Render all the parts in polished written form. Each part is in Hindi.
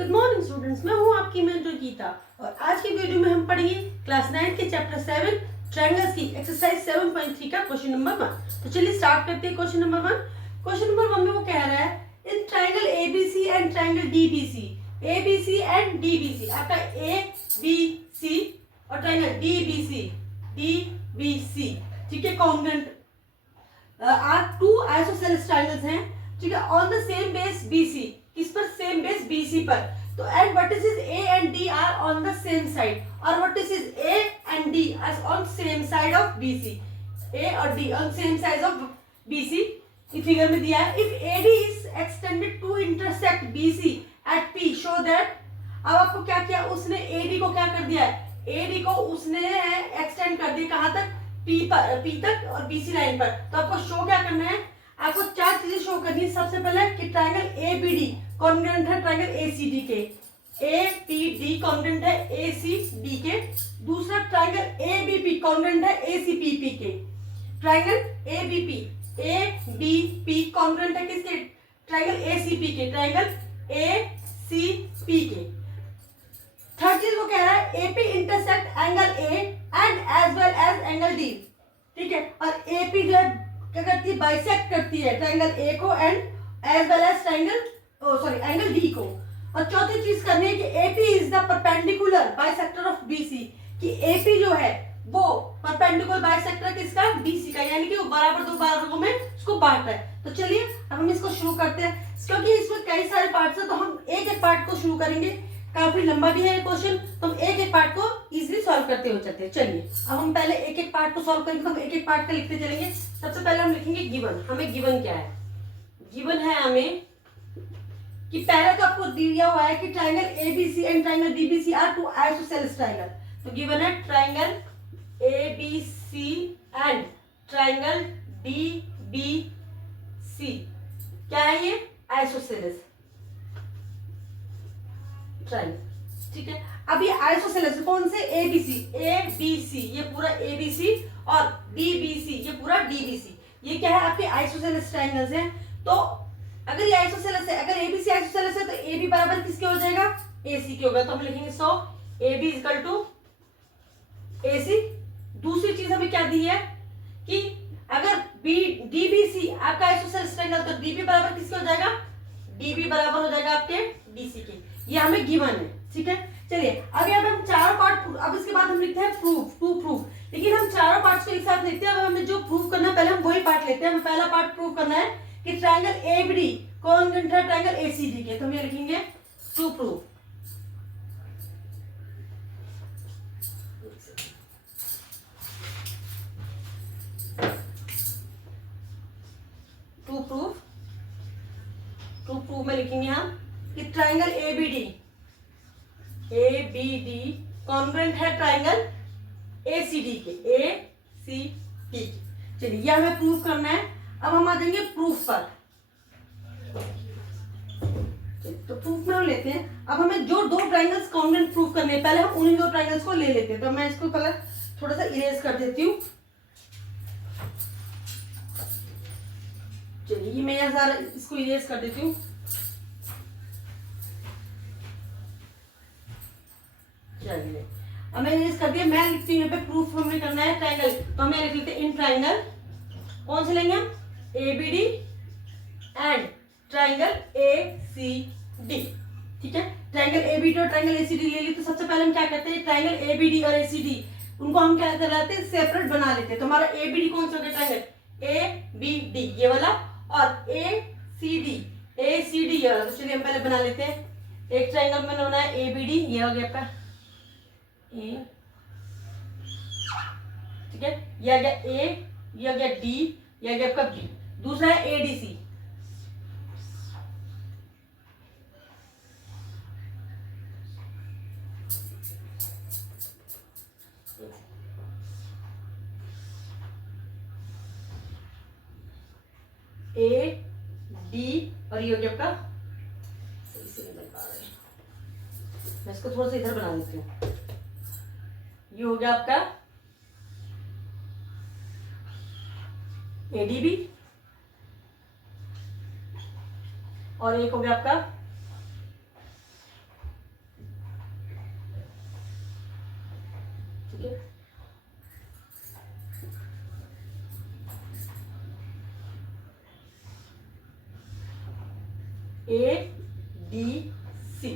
गुड मॉर्निंग स्टूडेंट्स, मैं हूं आपकी मेंटर गीता और आज की वीडियो में हम पढ़ेंगे क्लास 9 के चैप्टर 7 ट्रायंगल्स की एक्सरसाइज 7.3 का क्वेश्चन नंबर 1। तो चलिए स्टार्ट करते हैं क्वेश्चन नंबर 1। क्वेश्चन नंबर 1 में वो कह रहा है in triangle ABC and triangle DBC, ABC and DBC, आपका एबीसी और ट्रायंगल डीबीसी, डीबीसी, ठीक है, congruent are two isosceles triangles हैं, ठीक है, on the same base BC, किस पर, सेम बेस बीसी पर। तो and vertices A and D are on the same side, और vertices A and D are on same side of BC, A और D on same side of BC. इस फिगर में दिया है if AD is extended to intersect BC at P show that. अब आपको क्या किया, उसने एडी को क्या कर दिया है, एडी को उसने एक्सटेंड कर दिया कहां तक, पी पर, पी तक और बीसी लाइन पर। तो आपको शो क्या करना है, आपको चार चीजें शो करनी है। सबसे पहले कि ट्रायंगल एबीडी कॉन्ग्रुएंट है ट्रायंगल एसीडी के, एबीडी कॉन्ग्रुएंट है एसीडी के। दूसरा ट्रायंगल एबीपी कॉन्ग्रुएंट है एसीपीपी के, ट्रायंगल एबीपी, एबीपी कॉन्ग्रुएंट है किसके, ट्रायंगल एसीपी के, ट्रायंगल एसीपी के। थर्ड चीज वो कह रहा है AP intersect angle A and as well as angle D, ठीक है, और एपी जो है क्या करती है, बाइसेक्ट करती है ट्रायंगल ए को and as well as triangle angle D को। और चौथी चीज करनी है कि AP is the perpendicular bisector of BC, कि एपी जो है वो परपेंडिकुलर बाइसेक्टर किसका, बीसी का, यानी कि वो बराबर दो भागों में उसको बांट रहा है। तो चलिए अब हम इसको शुरू करते हैं, क्योंकि इसमें कई सारे पार्ट्स है तो हम एक एक पार्ट को शुरू करेंगे। काफी लंबा भी है ये क्वेश्चन, तो हम एक एक पार्ट को इजीली सॉल्व करते हुए चलते हैं। चलिए अब हम पहले एक एक पार्ट को सॉल्व करेंगे, तो हम एक एक पार्ट का लिखते चलेंगे। सबसे पहले हम लिखेंगे गिवन। हमें गिवन क्या है, गिवन है हमें कि पहले तो आपको दिया हुआ है कि triangle ABC and triangle DBC are two isosceles triangle. तो गिवन है triangle ABC and triangle DBC क्या है, ये आइसोसेलेस ट्रायंगल, ठीक है। अब ये आइसोसेलेस कौन से, एबीसी, एबीसी ये पूरा एबीसी और डीबीसी ये पूरा डीबीसी, ये क्या है आपके आइसोसेलेस ट्रायंगल्स हैं। तो अगर ये आइसोसेलेस है, अगर एबीसी आइसोसेलेस है तो एबी बराबर किसके हो जाएगा, एसी के होगा। तो हम लिखेंगे so AB equal to AC. दूसरी चीज हमें क्या दी है कि अगर बी डीबीसी आपका आइसोसेलेस ट्रायंगल, तो डीबी बराबर किसके हो जाएगा, डीबी बराबर हो जाएगा आपके डीसी के। ये हमें गिवन है, ठीक है। चलिए अब यहाँ पे हम चारों पार्ट, अब इसके बाद हम लिखते हैं प्रूफ, टू प्रूफ, लेकिन हम चारों पार्ट्स को एक साथ लिखते हैं। अब हमें जो प्रूफ करना है पहले हम वही पार्ट लेते हैं। हमें पहला पार्ट प्रूफ करना है कि ट्रायंगल एबीडी कॉन्ग्रुएंट है ट्रायंगल एसीडी के, तो हम ये लिखेंगे to prove. To prove, to prove में लिखेंगे हम कि ट्रायंगल एबीडी, एबीडी कॉन्ग्रुएंट है ट्रायंगल एसीडी के, एसीडी के। चलिए ये हमें प्रूफ करना है। अब हम आ जाएंगे प्रूफ पर। तो प्रूफ में हम लेते हैं, अब हमें जो दो ट्रायंगल्स कॉन्ग्रुएंट प्रूफ करने हैं, पहले हम उन्हीं दो ट्रायंगल्स को ले लेते हैं। तो मैं इसको पहले थोड़ा सा इरेज कर देती हूँ। चलिए मैं यहाँ सारा इसको इरेज कर देती हूँ। चलिए अब मैंने इरेज कर दिया। मैं लिखती हूँ यहाँ पे प्रूफ हमें करना है ट्रायंगल, तो हमें लिख लेते हैं इन ट्रायंगल, कौन से लेंगे हम, एबीडी एंड ट्रायंगल एसीडी, ठीक है। ट्रायंगल एबीडी और ट्रायंगल एसीडी ले ली। तो सबसे पहले हम क्या करते हैं, ट्रायंगल एबीडी और एसीडी उनको हम क्या कर लेते हैं, सेपरेट बना लेते हैं। तो हमारा एबीडी कौन सा हो गया, ट्रायंगल एबीडी ये वाला, और एसीडी, एसीडी ये वाला। तो चलिए हम पहले बना लेते हैं। एक ट्रायंगल में होना है एबीडी, ये हो गया आपका ए, ठीक है, ये आ गया ए, ये आ गया डी, ये आ गया आपका बी। दूसरा है एडीसी, ए डी, और ये हो गया आपका, सही से नहीं बन पा रहा है, मैं इसको थोड़ा सा इधर बना देती हूँ। ये हो गया आपका एडीबी, और एक हो गया आपका ठीक है। ए डी सी,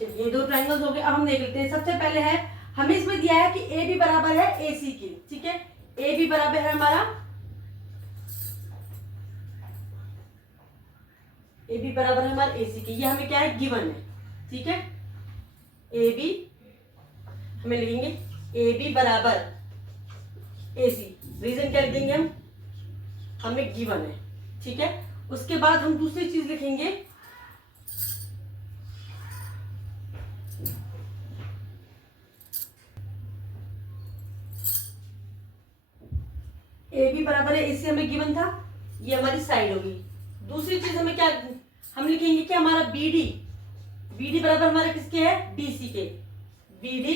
चलिए ये दो ट्राइंगल्स हो गए। अब हम देख लेते हैं, सबसे पहले है हमें इसमें दिया है कि ए बी बराबर है ए सी के, ठीक है। ए बी बराबर है हमारा, ए बी बराबर है हमारा ए सी के, ये हमें क्या है गिवन है, ठीक है। ए बी हमें लिखेंगे ए बी बराबर ए सी, रीजन क्या लिख देंगे हम, हमें गिवन है, ठीक है। उसके बाद हम दूसरी चीज लिखेंगे, ए बी बराबर है ए सी हमें गिवन था, ये हमारी साइड होगी। दूसरी चीज हमें क्या हम लिखेंगे कि हमारा बी डी बराबर हमारे किसके है, डी सी के, बी डी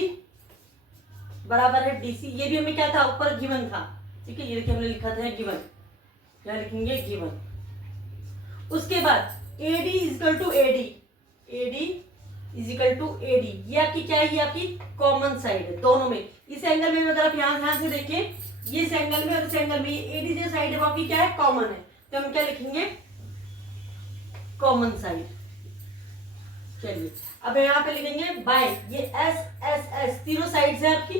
बराबर है डी सी, ये भी हमें क्या था ऊपर गिवन था, ठीक है। ये देखिए हमने लिखा था गिवन, क्या लिखेंगे गिवन। उसके बाद A D equal to A D, A D equal to A D, ये आपकी क्या है, ये आपकी कॉमन साइड है दोनों में। इस एंगल में अगर आप ध्यान से देखें, ये इस एंगल में और इस एंगल में ए डी जो साइड है वो आपकी क्या है, कॉमन है, तो हम क्या लिखेंगे कॉमन साइड। चलिए अब यहाँ पे लिखेंगे बाय, ये एस एस एस तीनों साइड है आपकी,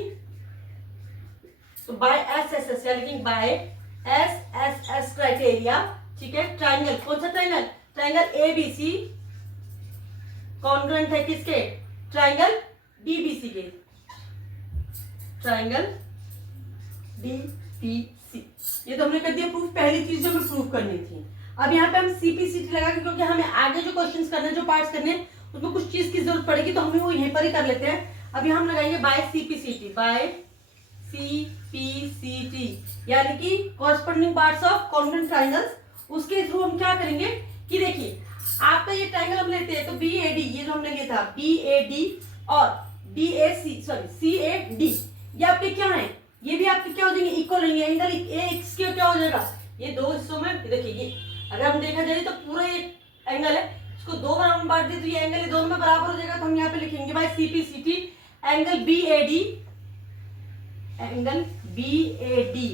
तो बाय एस एस एस क्या लिखेंगे, by S S S criteria, ठीक है। ट्राइंगल, कौन सा triangle, triangle A B C congruent है किसके, ट्राइंगल डी बी सी के, ट्राइंगल डी बी सी। ये तो हमने कर दिया प्रूफ, पहली चीज जो हमें प्रूफ करनी थी। अब यहाँ पे हम सीपीसीटी लगा के, क्योंकि हमें आगे जो क्वेश्चंस करने, जो पार्ट्स करने उसमें कुछ चीज की जरूरत पड़ेगी, तो हमें वो यहीं पर ही कर लेते हैं। अभी हम लगाएंगे बाय सीपीसीटी, बाय सीपीसीटी, यानी कि corresponding parts of congruent triangles. उसके थ्रू हम क्या करेंगे कि देखिए आपका ये ट्राइंगल हम लेते हैं, तो बी ए डी, ये जो हमने लिया था बी ए डी और D A C, sorry C A D, ये आपके क्या है, ये भी आपके क्या हो जाएंगे, इक्वल रहेंगे। एंगल ए एक्स के क्या हो जाएगा, ये दो हिस्सों में, देखिए ये अगर हम देखा जाए तो पूरा ये एंगल है, इसको दो बार हम बांट दिए तो ये एंगल ये दोनों में बराबर हो जाएगा। तो हम यहाँ पे लिखेंगे by CPCT angle B A D, angle B A D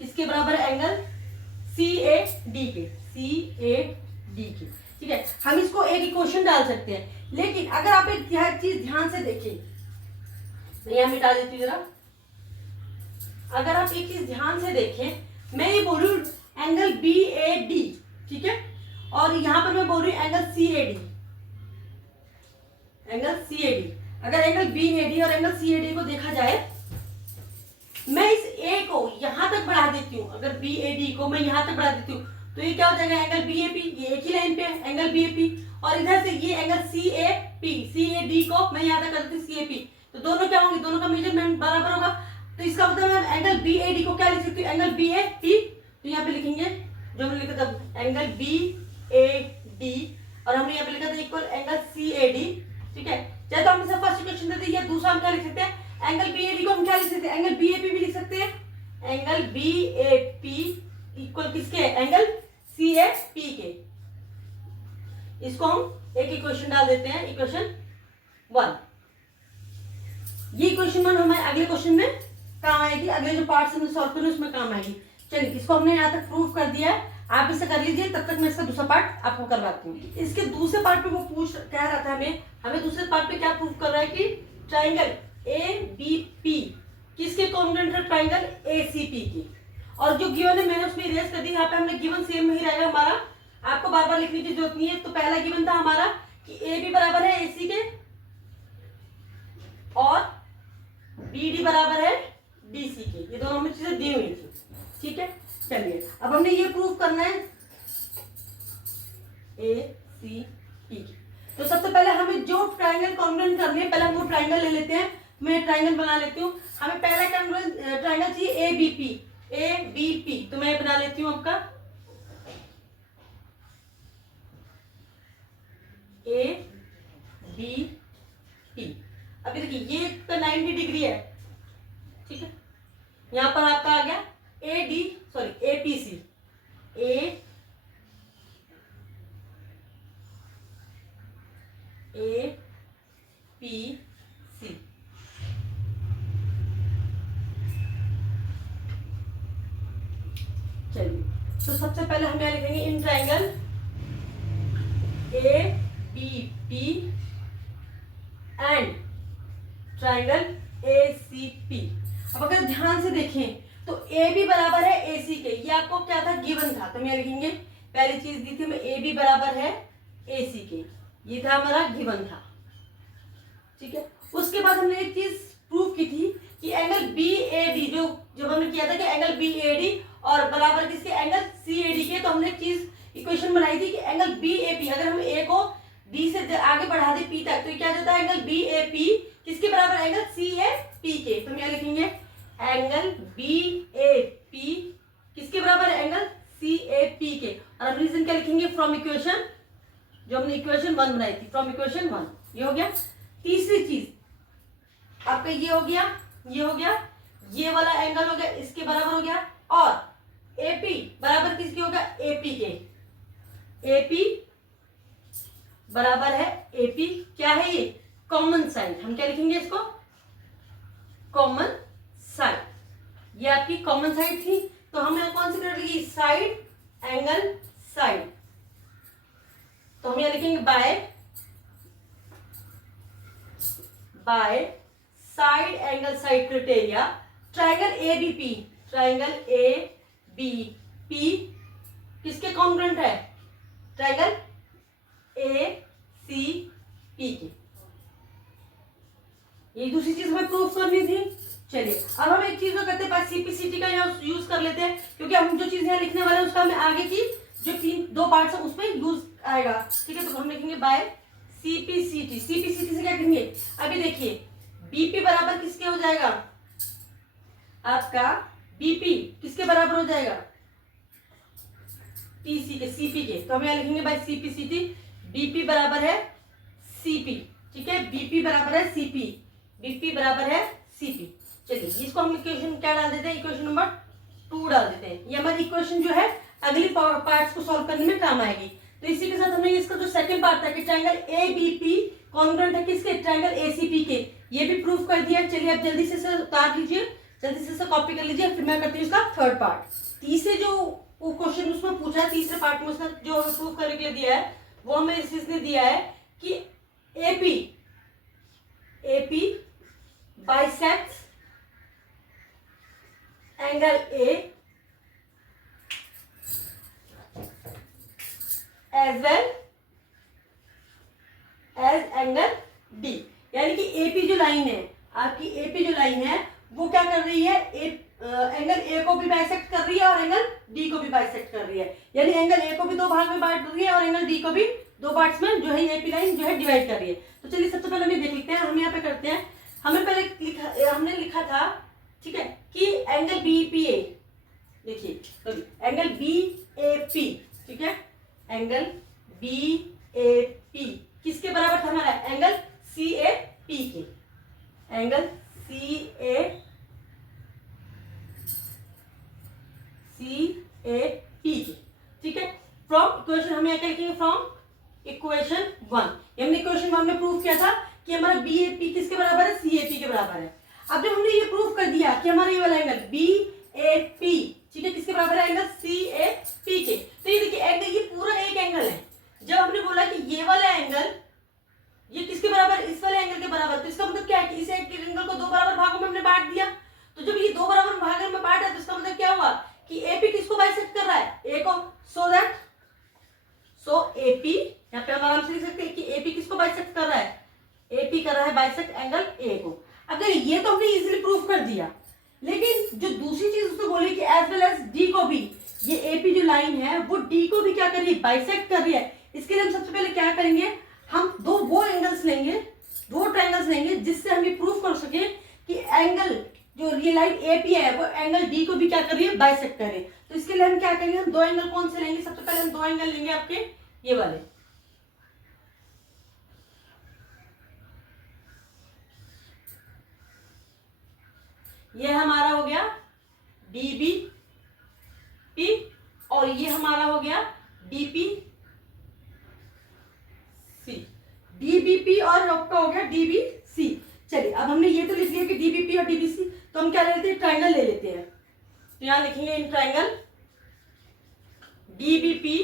किसके बराबर है, एंगल सी ए डी के, सी ए डी के, ठीक है। हम इसको एक इक्वेशन डाल सकते हैं, लेकिन अगर आप एक चीज ध्यान से देखें, मैं यहाँ मिटा देती हूँ जरा। अगर आप एक चीज ध्यान से देखें, मैं ये बोल रही हूँ एंगल बी ए डी, ठीक है, और यहां पर मैं बोल रही हूँ angle C A D, angle C A D. अगर एंगल बी ए डी और एंगल सी ए डी को देखा जाए, मैं इस ए को यहां तक बढ़ा देती हूँ, अगर बी ए डी को मैं यहां तक बढ़ा देती हूँ, तो ये क्या हो जाएगा एंगल बी ए पी, ये एक ही लाइन पे है एंगल बी ए पी, और इधर से ये angle C A P, C A D को मैं यहां तक कर देती हूँ सी ए पी, तो दोनों क्या होंगे, दोनों का मेजरमेंट बराबर होगा। तो इसका मतलब मैं एंगल बी ए डी को क्या लिख सकती हूँ, एंगल बी ए पी, तो यहाँ पे लिखेंगे जो हमने लिखा था एंगल बी ए डी, और हमने यहाँ पे लिखा था equal angle C A D, ठीक है। चाहे तो हम इसे फर्स्ट इक्वेशन देते हैं, दूसरा हम क्या लिख सकते हैं, एंगल बी ए डी को हम क्या लिख सकते हैं, एंगल बी ए पी भी लिख सकते हैं, angle B A P equal किसके, एंगल सी ए पी के। इसको हम एक इक्वेशन डाल देते हैं, इक्वेशन 1। ये इक्वेशन 1 हमारे अगले क्वेश्चन में काम आएगी, अगले जो पार्ट्स हमने सॉल्व करने उसमें काम आएगी। चलिए इसको हमने यहाँ तक प्रूव कर दिया है, आप इसे कर लीजिए, तब तक मैं इसका दूसरा पार्ट आपको करवाती हूँ। इसके दूसरे पार्ट पे वो कह रहा था हमें दूसरे पार्ट पे क्या प्रूव कर रहा है कि ट्राइंगल ए बी पी किसके कॉन्ग्रुएंट है, ट्राइंगल ए सी पी की। और जो गिवन है मैंने उसमें इरेज कर दी, यहाँ पे हमने गिवन सेम ही रहेगा हमारा, आपको बार बार लिखने की जरूरत नहीं है। तो पहला गिवन था हमारा कि ए बी बराबर है ए सी के और बी डी बराबर है डी सी के, ये दोनों हमें चीजें दी हुई थी, ठीक है। चलिए अब हमने ये प्रूव करना है ए सी पी की। तो सबसे पहले हमें जो ट्राइंगल कॉन्ग्रुएंट करनी है, पहले हम वो ट्राइंगल ले लेते हैं। मैं ट्राइंगल बना लेती हूँ, हमें पहला ट्राइंगल चाहिए A B P, A B P, तो मैं बना लेती हूँ आपका ए बी पी। अभी देखिए ये तो 90 डिग्री है, ठीक है। यहां पर आपका आ गया A D, sorry A P C, A P C, triangle A B P and triangle A C P. अब अगर ध्यान से देखें तो ए बी बराबर है ए सी के, ये आपको क्या था, गिवन था, तो मैं लिखेंगे पहली चीज दी थी मैं ए बी बराबर है ए सी के, ये था हमारा गिवन था, ठीक है। उसके बाद हमने एक चीज प्रूव की थी कि एंगल बी ए डी, जो जब हमने किया था कि एंगल बी ए डी और बराबर किसके, एंगल सी ए डी के, तो हमने एक चीज इक्वेशन बनाई थी कि एंगल बी ए पी, अगर हम ए को डी से आगे बढ़ा दे पी तक, तो क्या जाता है एंगल बी ए पी किसके बराबर, एंगल सी ए पी के। तो क्या लिखेंगे, एंगल बी ए पी किसके बराबर है, एंगल सी ए पी के। और अब रीजन क्या लिखेंगे, फ्रॉम इक्वेशन, जो हमने इक्वेशन 1 बनाई थी, फ्रॉम इक्वेशन 1, ये हो गया। तीसरी चीज आपका ये हो गया, ये हो गया, ये वाला एंगल हो गया इसके बराबर हो गया, और एपी बराबर किसके होगा, एपी के, एपी बराबर है एपी, क्या है ये, कॉमन साइड, हम क्या लिखेंगे इसको, कॉमन साइड, ये आपकी कॉमन साइड थी, तो हमें कौन सी पीरियड लिखी, साइड एंगल साइड, तो हम यहां लिखेंगे by side angle side criteria triangle A B P, triangle A B P किसके कॉन्ग्रुएंट है, ट्रायंगल ए सी पी के। ये दूसरी चीज हमें प्रूफ करनी थी। चलिए अब हम एक चीज को करते हैं, सीपीसीटी का यूज कर लेते हैं, क्योंकि हम जो चीज यहाँ लिखने वाले हैं उसका हमें आगे की जो दो पार्ट्स है उसमें यूज आएगा, ठीक है। तो हम लिखेंगे बाय सीपीसीटी, सीपीसीटी से क्या करेंगे, अभी देखिए बीपी बराबर किसके हो जाएगा, आपका बीपी किसके बराबर हो जाएगा, टीसी के, सीपी के, तो हम यहाँ लिखेंगे बाय सीपीसीटी, बीपी बराबर है सीपी, ठीक है, बीपी बराबर है सीपी, बीपी बराबर है सीपी। चलिए इसको हम इक्वेशन क्या डाल देते हैं, इक्वेशन नंबर 2 डाल देते हैं, ये हमारी इक्वेशन जो है अगली पार्ट्स को सॉल्व करने में काम आएगी। तो इसी के साथ हमने इसका जो सेकंड पार्ट था कि triangle A B P congruent है किसके, ट्रायंगल ए सी पी के, ये भी प्रूफ कर दिया। चलिए आप जल्दी से इसे उतार लीजिए, जल्दी से इसे कॉपी कर लीजिए, फिर मैं करती हूँ इसका थर्ड पार्ट। तीसरे जो क्वेश्चन उसमें पूछा है, तीसरे पार्ट में उसने जो प्रूफ करने के लिए दिया है वो हमें इसने दिया है कि AP AP bisects angle A as well as angle D, यानी कि एपी जो लाइन है, आपकी एपी जो लाइन है वो क्या कर रही है, एंगल ए को भी बाइसेक्ट कर रही है और एंगल डी को भी बाइसेक्ट कर रही है, यानी एंगल ए को भी दो भाग में बांट रही है और एंगल डी को भी दो पार्ट्स में जो है एपी लाइन जो है डिवाइड कर रही है। तो चलिए सबसे पहले हम ये देख लेते हैं, हम यहाँ पे करते हैं, हमें पहले हमने लिखा था, ठीक है, कि एंगल बी पी ए, देखिए एंगल बी ए पी, ठीक है, एंगल बी ए पी किसके बराबर था हमारा, एंगल सी ए पी के, एंगल सी ए पी के, ठीक है। फ्रॉम इक्वेशन हम यहाँ क्या लिखेंगे, फ्रॉम इक्वेशन 1, हमने इक्वेशन 1 में प्रूव किया था कि हमारा बी ए पी किसके बराबर है, सी ए पी के बराबर है। अब जब हमने ये प्रूव कर दिया कि हमारा ये वाला एंगल बी ए पी, ठीक है, किसके बराबर है, एंगल सी ए पी के, तो ये देखिए एंगल, ये पूरा एक एंगल है। जब हमने बोला कि ये वाला एंगल ये किसके बराबर, इस वाले एंगल के बराबर, तो इसका मतलब क्या है कि इस एंगल को दो बराबर भागों में हमने बांट दिया। तो जब ये दो बराबर भागों में बांटा तो इसका मतलब क्या हुआ कि एपी किसको बाइसेक्ट कर रहा है, ए को, सो एपी, यहाँ पे हम आराम से लिख सकते हैं कि एपी किसको बाइसेक्ट कर रहा है, एपी कर रहा है बाइसेक्ट एंगल ए को। अब देखिए ये तो हमने इजीली प्रूफ कर दिया, लेकिन जो दूसरी चीज उसने बोली कि एज वेल एज डी को भी, ये एपी जो लाइन है वो डी को भी क्या कर रही है, बाइसेक्ट कर रही है। इसके लिए हम सबसे पहले क्या करेंगे, हम वो एंगल्स लेंगे, वो ट्रायंगल्स लेंगे जिससे हम ये प्रूफ कर सके कि एंगल जो ये लाइन एपी है वो एंगल डी को भी क्या कर रही है, बाइसेक्ट कर रही है। तो इसके लिए हम क्या करेंगे, हम दो एंगल कौन से लेंगे, सबसे पहले हम दो एंगल लेंगे आपके ये वाले, ये हमारा हो गया डीबी पी और ये हमारा हो गया डीपी सी, डीबीपी और आपका हो गया डीबी सी। चलिए अब हमने ये तो लिख लिया कि डीबीपी और डीबीसी, तो हम क्या ले लेते हैं, ट्रायंगल ले लेते हैं। तो यहां लिखेंगे in triangle DBP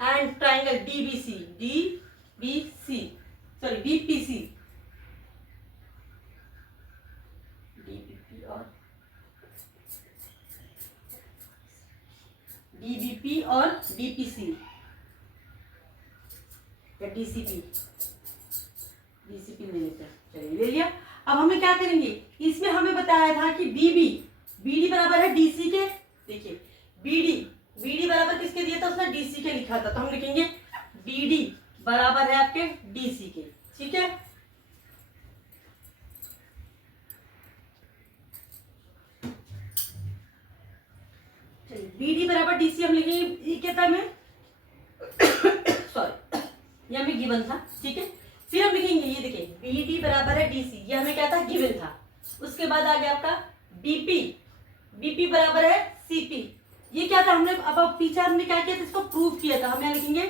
and triangle DBC, DBC sorry BPC, DBP और डीबीपी और डीपीसी या डीसीपी, डीसीपी ले लेते हैं, चलिए ले लिया। अब हमें क्या करेंगे, इसमें हमें बताया था कि बीबी, बीडी बराबर है डीसी के, देखिए बीडी, बीडी बराबर किसके दिया था, उसने डीसी के लिखा था, तो हम लिखेंगे बीडी बराबर है आपके डीसी के, ठीक है। चलिए बीडी बराबर डीसी हम लिखेंगे, ये क्या था हमें सॉरी ये हमें गिवन था, ठीक है। फिर हम लिखेंगे, ये देखिए बीडी बराबर है डीसी, ये हमें क्या था, गिवन था। उसके बाद आ गया आपका बीपी, बीपी बराबर है सीपी, ये क्या था, हमने अब पीछे हमने क्या किया था, इसको प्रूव किया था। हम यहाँ लिखेंगे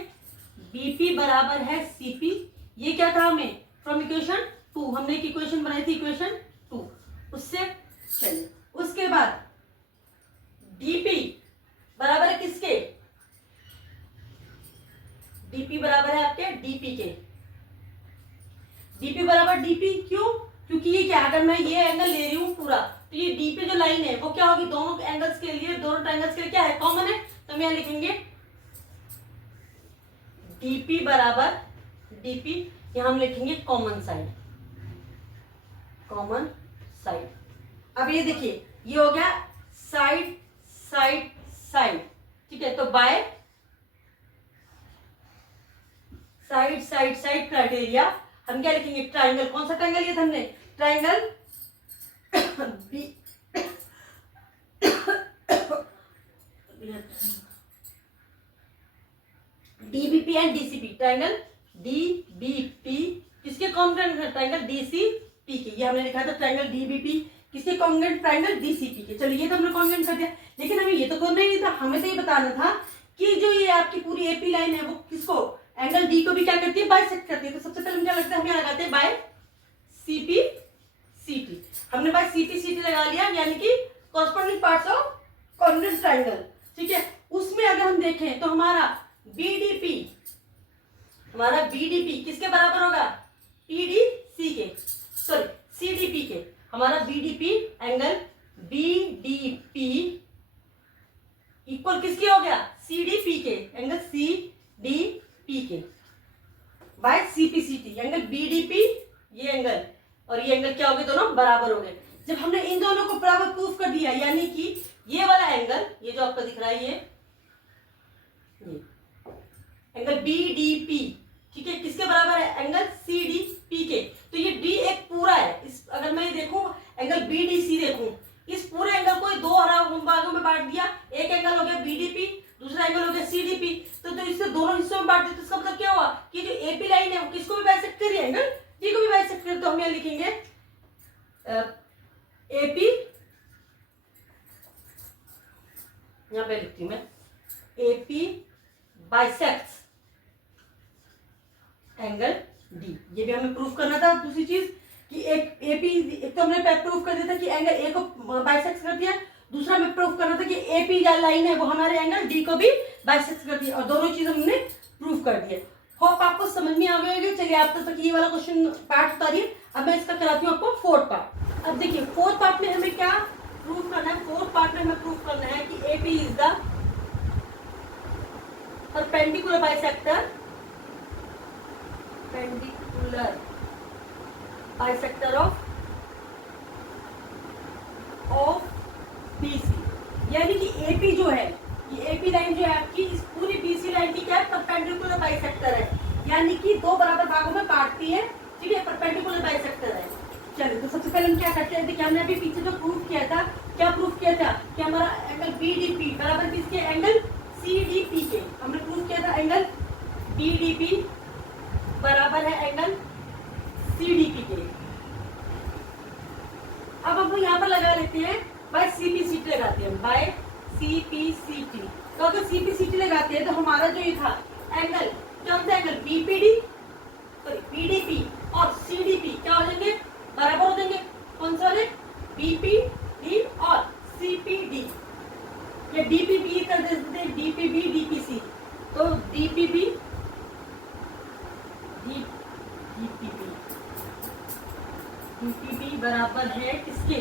बीपी बराबर है सीपी, ये क्या था हमें फ्रॉम इक्वेशन 2, हमने एक इक्वेशन बनाई थी इक्वेशन 2 उससे। चलिए उसके बाद डीपी बराबर है किसके, डीपी बराबर है आपके डीपी के, डीपी बराबर डीपी, क्यों, क्योंकि ये क्या, अगर मैं ये एंगल ले रही हूं पूरा, तो ये डीपी जो लाइन है वो क्या होगी, दोनों एंगल्स के लिए, दोनों ट्रायंगल्स के लिए क्या है, कॉमन है, तो हम यहाँ लिखेंगे डीपी बराबर डीपी, यहाँ हम लिखेंगे कॉमन साइड, कॉमन साइड। अब ये देखिए ये हो गया साइड साइड साइड, ठीक है, तो by side side side criteria हम क्या लिखेंगे, ट्राइंगल, कौन सा ट्राइंगल लिया था हमने, triangle DBP and DCP, triangle DBP किसके कॉन्ग्रुएंट है, ट्राइंगल डीसीपी के, ये हमने लिखा था ट्राइंगल डीबीपी किसके कॉन्ग्रुएंट, ट्राइंगल डीसीपी के। चलो ये तो हमने कॉन्ग्रुएंट कर दिया, लेकिन हमें ये तो करना ही नहीं था, हमें तो ये बताना था कि जो ये आपकी पूरी एपी लाइन है वो किसको, एंगल डी को भी क्या करती है, बाइसेक्ट करती है। तो सबसे पहले क्या लगता है, हम यहाँ लगाते हैं बाय सीपी सीटी, हमने बाय सीपी सीटी लगा लिया, यानी कि corresponding parts of congruent triangle, ठीक है। उसमें अगर हम देखें तो हमारा बीडीपी, हमारा बीडीपी किसके बराबर होगा, पीडीसी के, सॉरी सीडीपी के, हमारा बीडीपी एंगल बीडीपी इक्वल किसके हो गया, सीडीपी के, एंगल सीडीपी के बाय सीपीसीटी, एंगल बीडीपी, ये एंगल और ये एंगल क्या हो गए, दोनों बराबर हो गए। जब हमने इन दोनों को बराबर प्रूफ कर दिया, यानी कि ये वाला एंगल, ये जो आपको दिख रहा है, ये एंगल बीडीपी, ठीक है, किसके बराबर है, एंगल सीडीपी के। तो ये डी एक पूरा है, इस अगर मैं देखूं एंगल बीडीसी देखूं, इस पूरे एंगल को दो भागों में बांट दिया, एक एंगल हो गया बीडीपी, दूसरा एंगल हो गया सीडीपी, तो इससे दोनों हिस्सों में बांट दिया, तो इसका मतलब क्या हुआ कि जो एपी लाइन है वो किसको भी बाइसेक्ट कर रही है, एंगल डी को भी बाइसेक्ट कर, तो हम यहाँ लिखेंगे एपी, यहाँ पे लिखती हूँ मैं एपी बाइसेक्ट्स एंगल डी, ये भी हमें प्रूफ करना था। दूसरी चीज कि एक एपी, एक तो हमने प्रूफ कर दिया था कि एंगल ए को बाइसेक्ट कर दिया, दूसरा हमें प्रूफ करना था कि एपी लाइन है वो हमारे एंगल डी को भी बाइसेक्ट कर दिया, और दोनों चीज हमने प्रूफ कर दिए। होप आपको समझ में आ गया होगा। चलिए आप तक ये वाला क्वेश्चन पार्ट उतारिए, अब मैं इसका कराती हूँ आपको फोर्थ पार्ट। अब देखिए फोर्थ पार्ट में हमें क्या प्रूफ करना है, फोर्थ पार्ट में हमें प्रूफ करना है कि AP is the perpendicular bisector, perpendicular bisector of BC, यानी कि AP जो है, ये AP लाइन जो है आपकी, इस पूरी BC लाइन की क्या है, परपेंडिकुलर बाइसेक्टर है, यानी कि दो बराबर भागों में काटती है, ठीक है, परपेंडिकुलर बाइसेक्टर है। चलिए तो सबसे पहले हम क्या करते हैं, देखिए हमने अभी पीछे जो प्रूफ किया था, क्या प्रूफ किया था कि हमारा एंगल BDP बराबर किसके, एंगल CDP के, हमने प्रूफ किया था एंगल BDP बराबर है एंगल CDP के। अब हम यहाँ पर लगा लेते हैं बाय CPCT लगाते हैं, बाय CPCT। तो अगर CPCT लगाते हैं तो हमारा जो ये था एंगल, कौन सा एंगल, BPD सॉरी BDP और CDP क्या हो जाएंगे, बराबर हो जाएंगे, कौन सा वाले, BPD और CPD, या DPP कर देते हैं, DPB DPC, तो DP DPB, DPB बराबर है किसके?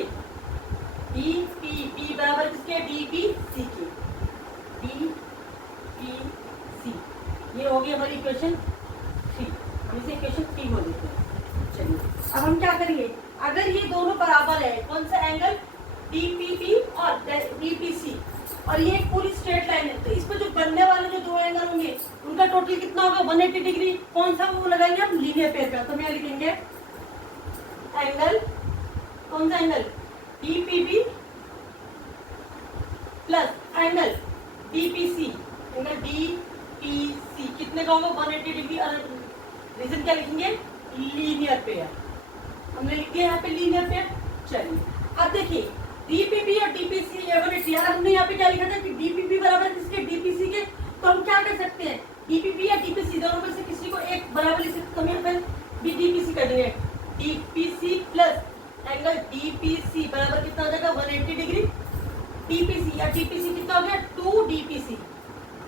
DPB बराबर किसके? DPC के, DPC। ये हो गई हमारी इक्वेशन 3, हम इसे इक्वेशन 3 बोल देते हैं। चलिए अब हम क्या करेंगे, अगर ये दोनों बराबर है, कौन सा एंगल? DPB और DPC, और ये एक पूरी स्ट्रेट लाइन है, तो इस पर जो बनने वाले जो दो एंगल होंगे उनका टोटल कितना होगा? 180 डिग्री। कौन सा वो लगाएंगे हम? लीनियर पेयर का। तो हम यहाँ लिखेंगे एंगल, कौन सा angle? DPB plus angle DPC, angle DPC कितने का होगा? 180 डिग्री। और रीजन क्या लिखेंगे? Linear pair. हमने लिख दिया यहाँ पे लीनियर पेयर। चलिए अब देखिए DPB और DPC 180, यार हमने यहाँ पे क्या लिखा था कि DPB बराबर किसके? DPC के। तो हम क्या कर सकते हैं, DPB या DPC दोनों में से किसी को एक बराबर लिख सकते हैं, फिर DPC कर देंगे। DPC प्लस एंगल DPC बराबर कितना हो जाएगा? 180 डिग्री। DPC या DPC कितना हो गया? 2DPC,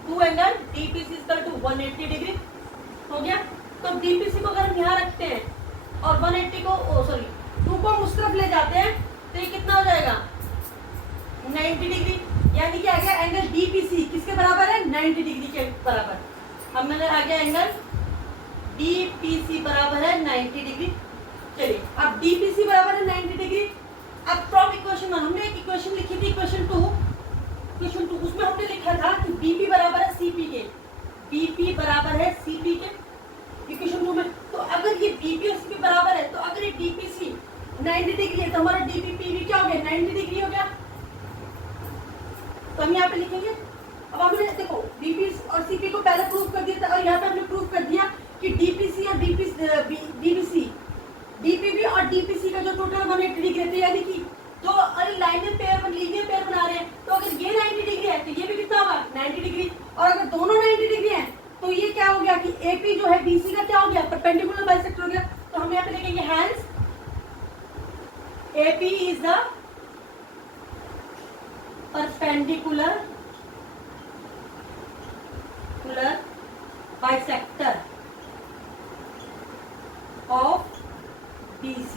2 angle DPC equal to 180 degree हो गया। तो DPC को अगर हम यहाँ रखते हैं और 180 को सॉरी 2 को हम उस तरफ ले जाते हैं, तो ये कितना हो जाएगा? 90 डिग्री। यानी कि आ गया एंगल DPC किसके बराबर है? 90 डिग्री के बराबर। अब मैंने आ गया एंगल DPC बराबर है 90 डिग्री। चलिए अब DPC बराबर है 90 डिग्री। अब फ्रॉम इक्वेशन 1 हमने एक इक्वेशन लिखी थी, इक्वेशन 2, उसमें हमने लिखा था कि BP बराबर है CP के, BP बराबर है CP के इक्वेशन 2 में। तो अगर ये BP और CP बराबर है, तो अगर ये DPC 90 डिग्री है तो हमारा DPB क्या हो गया? 90 डिग्री हो गया। तो हम यहाँ पे लिखेंगे। अब हमने देखो DP और CP को पहले प्रूव कर दिया था, और यहाँ पे हमने प्रूव कर दिया कि DPC और DPB और DPC का जो टोटल 180 डिग्री है, यानी कि जो लीनियर पेयर बना रहे हैं, तो अगर ये 90 डिग्री है तो ये भी कितना होगा? 90 डिग्री। और अगर दोनों 90 डिग्री है तो ये क्या हो गया कि AP जो है BC का क्या हो गया? परपेंडिकुलर बाइसेक्टर हो गया। तो हम यहाँ पे लिखेंगे hence AP is the perpendicular bisector of BC।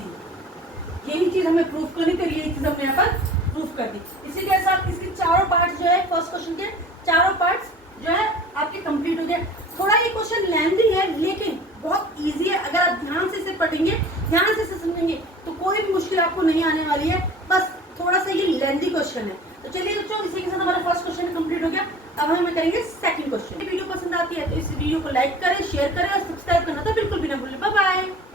यही चीज हमें प्रूफ करनी थी, यही चीज हमने यहाँ पर प्रूफ कर दी। इसी के साथ इसके चारों पार्ट्स जो है, फर्स्ट क्वेश्चन के चारों पार्ट्स जो है आपके कंप्लीट हो गए। थोड़ा ये क्वेश्चन लेंथी है, लेकिन बहुत इजी है। अगर आप ध्यान से इसे पढ़ेंगे, ध्यान से इसे समझेंगे, तो कोई भी मुश्किल आपको नहीं आने वाली है। बस थोड़ा सा ये लेंथी क्वेश्चन है। तो चलिए बच्चों, इसी के साथ हमारा फर्स्ट क्वेश्चन कंप्लीट हो गया। अब हम करेंगे सेकंड क्वेश्चन। वीडियो पसंद आती है तो इस वीडियो को लाइक करें, शेयर करें और सब्सक्राइब करना तो बिल्कुल भी ना भूलें। Bye bye.